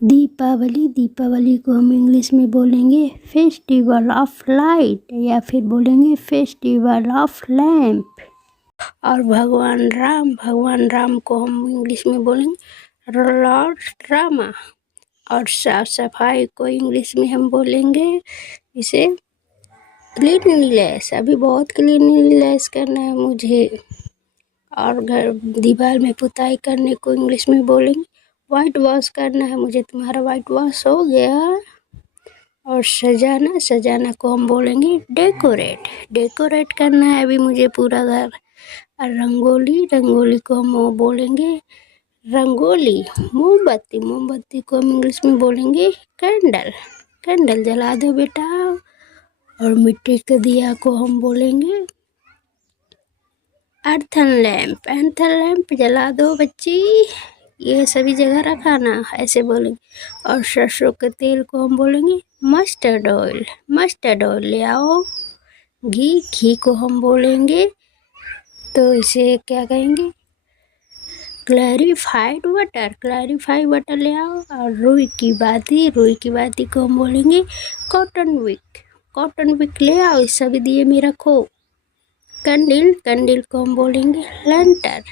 दीपावली, दीपावली को हम इंग्लिश में बोलेंगे फेस्टिवल ऑफ लाइट या फिर बोलेंगे फेस्टिवल ऑफ लैम्प। और भगवान राम को हम इंग्लिश में बोलेंगे लॉर्ड रामा। और साफ सफाई को इंग्लिश में हम बोलेंगे इसे क्लीनलीनेस। अभी बहुत क्लीनलीनेस करना है मुझे। और घर दीवार में पुताई करने को इंग्लिश में बोलेंगे वाइट वॉश करना है मुझे, तुम्हारा वाइट वॉश हो गया। और सजाना को हम बोलेंगे डेकोरेट करना है अभी मुझे पूरा घर। और रंगोली को हम बोलेंगे रंगोली। मोमबत्ती को हम इंग्लिश में बोलेंगे कैंडल जला दो बेटा। और मिट्टी के दिया को हम बोलेंगे अर्थन लैम्प जला दो बच्ची। ये सभी जगह रखाना ऐसे बोलेंगे। और सरसों के तेल को हम बोलेंगे मस्टर्ड ऑयल ले आओ। घी को हम बोलेंगे तो इसे क्या कहेंगे क्लैरिफाइड वाटर ले आओ। और रुई की बाती को हम बोलेंगे कॉटन विक ले आओ, इस सभी दिए में रखो। कैंडल को हम बोलेंगे लैंटर्न।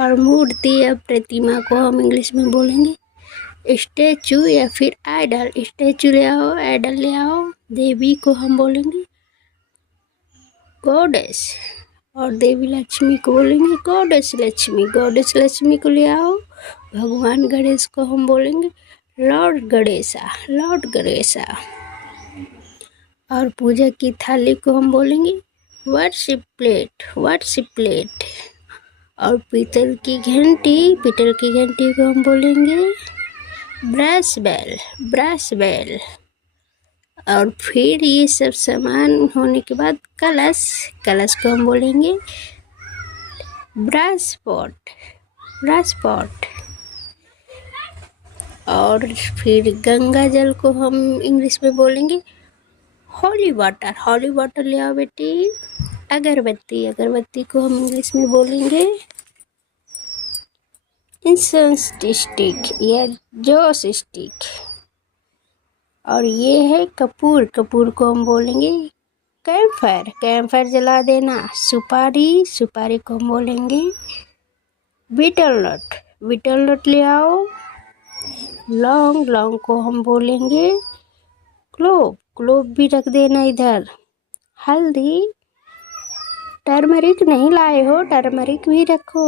और मूर्ति या प्रतिमा को हम इंग्लिश में बोलेंगे स्टैचू या फिर आइडल। स्टैचू ले आओ, आइडल ले आओ। देवी को हम बोलेंगे गॉडेस। और देवी लक्ष्मी को बोलेंगे गॉडेस लक्ष्मी को ले आओ। भगवान गणेश को हम बोलेंगे लॉर्ड गणेशा। और पूजा की थाली को हम बोलेंगे वर्शिप प्लेट। और पीतल की घंटी को हम बोलेंगे ब्रास बेल। और फिर ये सब सामान होने के बाद कलश को हम बोलेंगे ब्रास पॉट। और फिर गंगा जल को हम इंग्लिश में बोलेंगे हॉली वाटर ले आओ बेटी। अगरबत्ती को हम इंग्लिश में बोलेंगे इंसेंस स्टिक या जोस स्टिक। और ये है कपूर को हम बोलेंगे कैंपफायर जला देना। सुपारी को हम बोलेंगे बीटल नट ले आओ। लौंग को हम बोलेंगे क्लोव भी रख देना इधर। हल्दी टर्मरिक नहीं लाए हो, टर्मरिक भी रखो।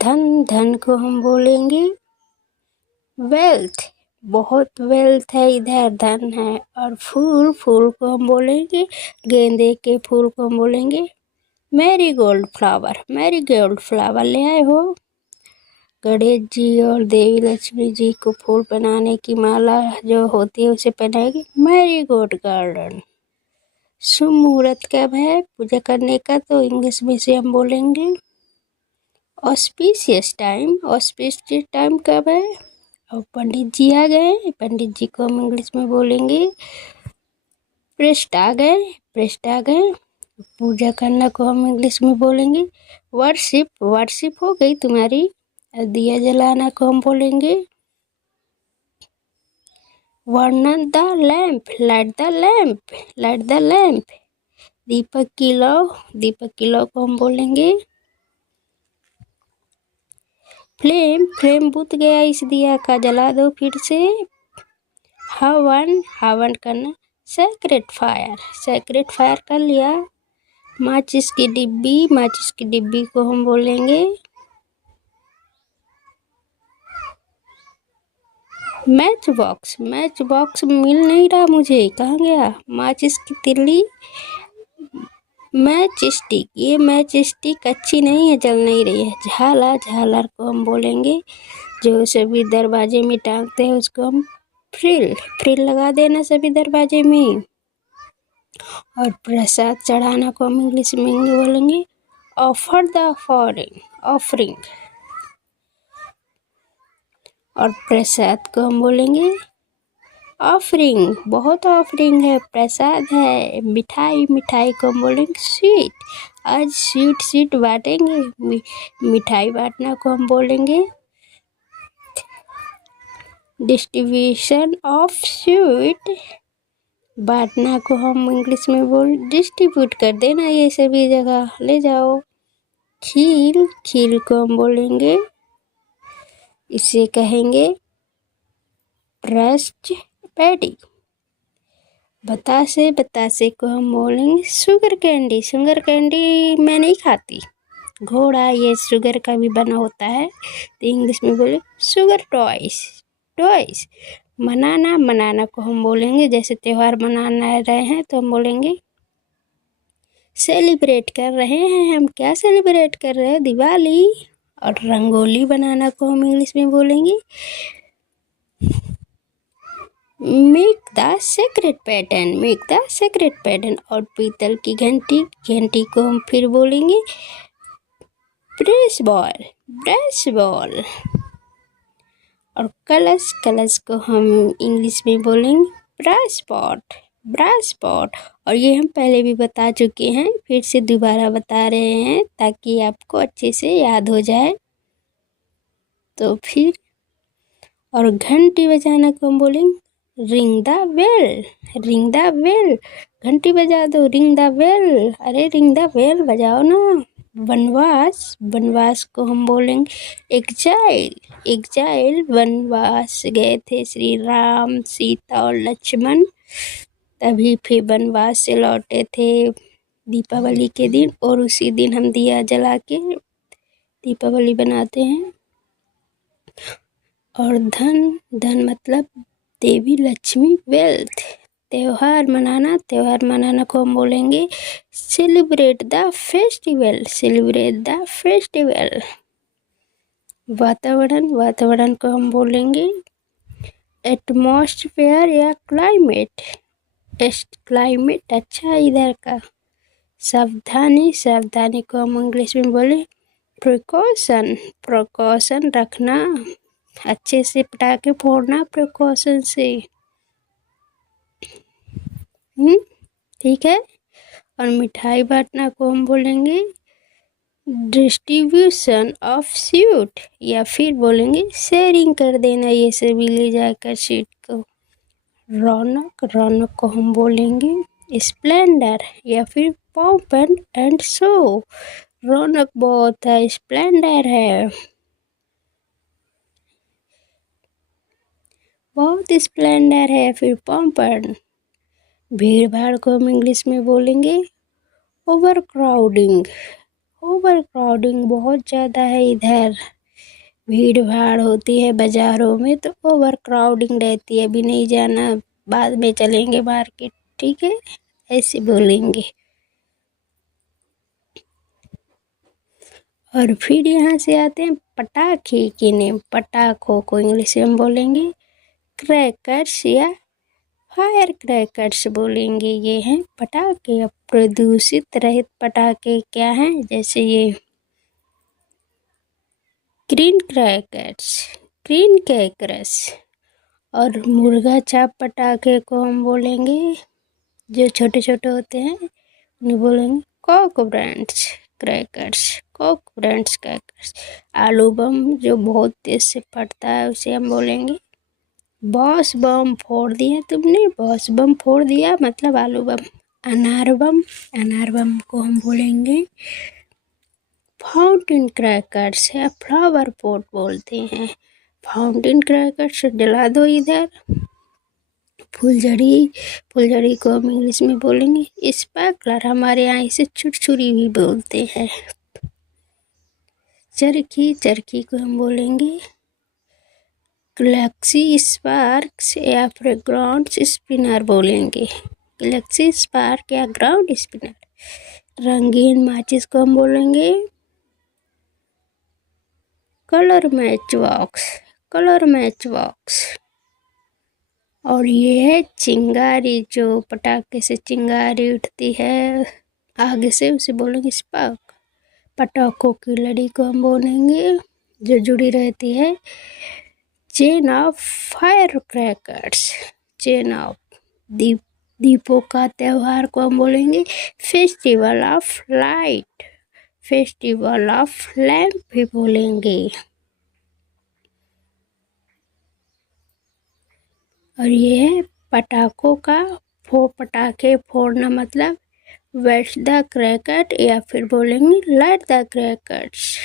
धन को हम बोलेंगे वेल्थ। बहुत वेल्थ है इधर, धन है। और फूल को हम बोलेंगे गेंदे के फूल को हम बोलेंगे मैरीगोल्ड फ्लावर ले आए हो। गणेश जी और देवी लक्ष्मी जी को फूल पहनाने की माला जो होती है उसे पहनाएगी मैरीगोल्ड गार्डन। शुभ मुहूर्त कब है पूजा करने का, तो इंग्लिश में से हम बोलेंगे ऑस्पिशियस टाइम कब है। और पंडित जी आ गए, पंडित जी को हम इंग्लिश में बोलेंगे प्रेस्ट आ गए। पूजा करना को हम इंग्लिश में बोलेंगे वर्शिप हो गई तुम्हारी। दिया जलाना को हम बोलेंगे burn the lamp, light the lamp. दीपक की लौ को हम बोलेंगे फ्लेम बुझ गया इस दिया का, जला दो फिर से। हवन करना सेक्रेट फायर कर लिया। माचिस की डिब्बी को हम बोलेंगे मैच बॉक्स मिल नहीं रहा मुझे, कहाँ गया। माचिस की तिल्ली मैच स्टिक अच्छी नहीं है, जल नहीं रही है। झालर को हम बोलेंगे जो सभी दरवाजे में टांगते हैं उसको हम फ्रिल लगा देना सभी दरवाजे में। और प्रसाद चढ़ाना को हम इंग्लिश में बोलेंगे ऑफर द ऑफरिंग। और प्रसाद को हम बोलेंगे ऑफरिंग। बहुत ऑफरिंग है, प्रसाद है। मिठाई को हम बोलेंगे स्वीट। आज स्वीट बांटेंगे। मिठाई बांटना को हम बोलेंगे डिस्ट्रीब्यूशन ऑफ स्वीट। बांटना को हम इंग्लिश में डिस्ट्रीब्यूट कर देना, ये सभी जगह ले जाओ। खील को हम बोलेंगे, इसे कहेंगे ब्रेस्ट पैडी। बतासे को हम बोलेंगे शुगर कैंडी मैं नहीं खाती। घोड़ा ये शुगर का भी बना होता है, तो इंग्लिश में बोले शुगर टॉयस। मनाना को हम बोलेंगे, जैसे त्योहार मना रहे हैं तो हम बोलेंगे सेलिब्रेट कर रहे हैं। हम क्या सेलिब्रेट कर रहे हैं? दिवाली। और रंगोली बनाना को हम इंग्लिश में बोलेंगे मेक द सेक्रेट पैटर्न। और पीतल की घंटी को हम फिर बोलेंगे ब्रेस बॉल। और कलश को हम इंग्लिश में बोलेंगे ब्रास पॉट। और ये हम पहले भी बता चुके हैं, फिर से दोबारा बता रहे हैं ताकि आपको अच्छे से याद हो जाए। तो फिर और घंटी बजाना को हम बोलेंगे रिंग द बेल। घंटी बजा दो, रिंग द बेल। अरे रिंग द बेल बजाओ ना। वनवास को हम बोलेंगे एग्जाइल। वनवास गए थे श्री राम, सीता और लक्ष्मण, तभी फिर वनवास से लौटे थे दीपावली के दिन। और उसी दिन हम दिया जला के दीपावली बनाते हैं। और धन मतलब देवी लक्ष्मी, वेल्थ। त्योहार मनाना को हम बोलेंगे सेलिब्रेट द फेस्टिवल। वातावरण को हम बोलेंगे एटमॉस्फेयर या क्लाइमेट अच्छा इधर का। सावधानी को हम इंग्लिश में बोले प्रिकॉशन रखना, अच्छे से पटाखे फोड़ना प्रिकॉशन से। ठीक है। और मिठाई बांटना को हम बोलेंगे डिस्ट्रीब्यूशन ऑफ स्वीट, या फिर बोलेंगे शेयरिंग कर देना, ये सभी ले जाकर स्वीट को। रौनक को हम बोलेंगे स्प्लेंडर, या फिर पॉम्प एंड शो। रौनक बहुत है, स्प्लेंडर है, बहुत स्प्लेंडर है। फिर पॉम्पन। भीड़ भाड़ को हम इंग्लिश में बोलेंगे ओवर क्राउडिंग बहुत ज़्यादा है इधर। भीड़ भाड़ होती है बाज़ारों में तो ओवर क्राउडिंग रहती है, अभी नहीं जाना, बाद में चलेंगे मार्केट। ठीक है, ऐसे बोलेंगे। और फिर यहाँ से आते हैं पटाखे के नेम। पटाखों को इंग्लिश में हम बोलेंगे क्रैकर्स या फायर क्रैकर्स बोलेंगे। ये हैं पटाखे। प्रदूषित रहित पटाखे क्या हैं? जैसे ये ग्रीन क्रैकर्स। और मुर्गा छाप पटाखे को हम बोलेंगे, जो छोटे छोटे होते हैं उन्हें बोलेंगे कॉक ब्रांड्स क्रैकर्स। आलू बम जो बहुत तेज से फटता है उसे हम बोलेंगे बॉस बम फोड़ दिया तुमने, बॉस बम फोड़ दिया मतलब आलू बम। अनार बम को हम बोलेंगे फाउंटेन क्रैकर्स या फ्लावर पॉट बोलते हैं। फाउंटेन क्रैकर्स जला दो इधर। फुलझड़ी को हम इंग्लिश में बोलेंगे स्पार्कलर, हमारे यहाँ इसे छुरछुरी भी बोलते हैं। चरखी को हम बोलेंगे गैलेक्सी स्पार्क्स या फिर ग्राउंड स्पिनर बोलेंगे। गैलेक्सी स्पार्क या ग्राउंड स्पिनर। रंगीन माचिस को हम बोलेंगे कलर मैच बॉक्स। और ये है चिंगारी, जो पटाखे से चिंगारी उठती है आगे से, उसे बोलेंगे स्पार्क। पटाखों की लड़ी को हम बोलेंगे जो जुड़ी रहती है chain of fire crackers. Chain of दीपों का त्यौहार को हम बोलेंगे festival of light, festival of lamp भी बोलेंगे। और ये है पटाखों का पटाखे फोड़ना, मतलब वेट द क्रैकर या फिर बोलेंगे लाइट द क्रैकर्स।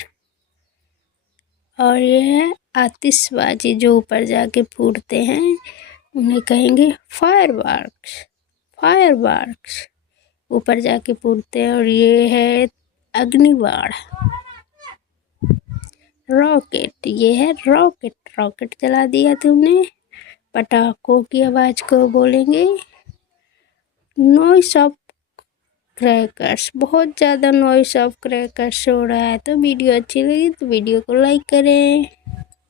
और ये है आतिशबाजी जो ऊपर जाके फूटते हैं, उन्हें कहेंगे फायरवर्क्स, फायरवर्क्स ऊपर जाके फूटते हैं। और ये है अग्निबाण, रॉकेट, ये है रॉकेट, रॉकेट चला दिया तुमने। पटाखों की आवाज़ को बोलेंगे नॉइस ऑफ क्रैकर्स, बहुत ज़्यादा नॉइस ऑफ क्रैकर्स हो रहा है। तो वीडियो अच्छी लगी तो वीडियो को लाइक करें।